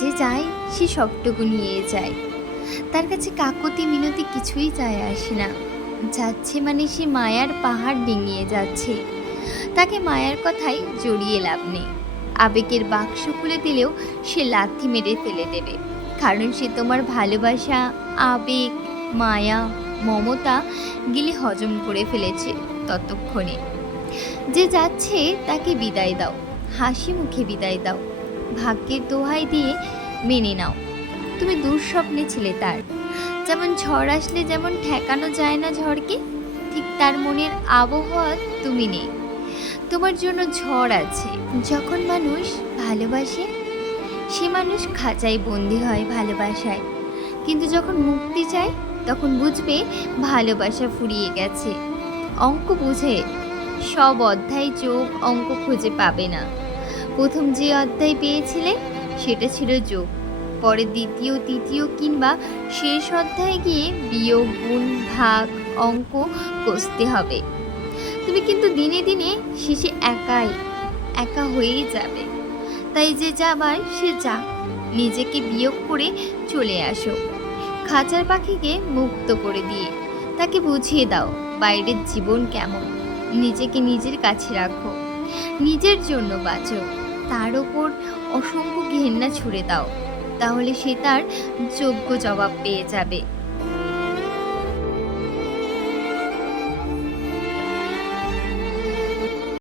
যে যায়, সে সবটুকু নিয়ে যায়। তার কাছে কাকতি মিনতি কিছুই যায় আসে না। যাচ্ছে মানে সে মায়ার পাহাড় ডিঙিয়ে যাচ্ছে। তাকে মায়ার কথাই জড়িয়ে লাভ নেই। আবেগের বাক্স খুলে দিলেও সে লাথি মেরে ফেলে দেবে। কারণ সে তোমার ভালোবাসা, আবেগ, মায়া, মমতা গিলে হজম করে ফেলেছে ততক্ষণে। যে যাচ্ছে তাকে বিদায় দাও। হাসি মুখে বিদায় দাও। ভাগ্যের দোহাই দিয়ে মেনে নাও। তুমি দুঃস্বপ্নে ছিলে তার। যেমন ঝড় আসলে যেমন ঠেকানো যায় না ঝড়কে, ঠিক তার মনের আবহাওয়া তুমি নেই। তোমার জন্য ঝড় আছে। যখন মানুষ ভালোবাসে, সে মানুষ খাঁচায় বন্দি হয় ভালোবাসায়। কিন্তু যখন মুক্তি চায়, তখন বুঝবে ভালোবাসা ফুরিয়ে গেছে। অঙ্ক বুঝে, সব অধ্যায় চোখ অঙ্ক খুঁজে পাবে না। প্রথম যে অধ্যায় পেয়েছিলে, সেটা ছিল যোগ। পরে দ্বিতীয়, তৃতীয় কিংবা শেষ অধ্যায়ে গিয়ে বিয়োগ, গুণ, ভাগ, অঙ্ক কষতে হবে। তুমি কিন্তু দিনে দিনে শেষে একাই, একা হয়েই যাবে। তাই যে যাবার সে যা। নিজেকে বিয়োগ করে চলে আসো। খাঁচার পাখিকে মুক্ত করে দিয়ে তাকে বুঝিয়ে দাও বাইরের জীবন কেমন। নিজেকে নিজের কাছে রাখো। নিজের জন্য বাঁচো। তার ওপর অসংখ্য ঘেন্না ছুড়ে দাও তাহলে সে তার যোগ্য জবাব পেয়ে যাবে।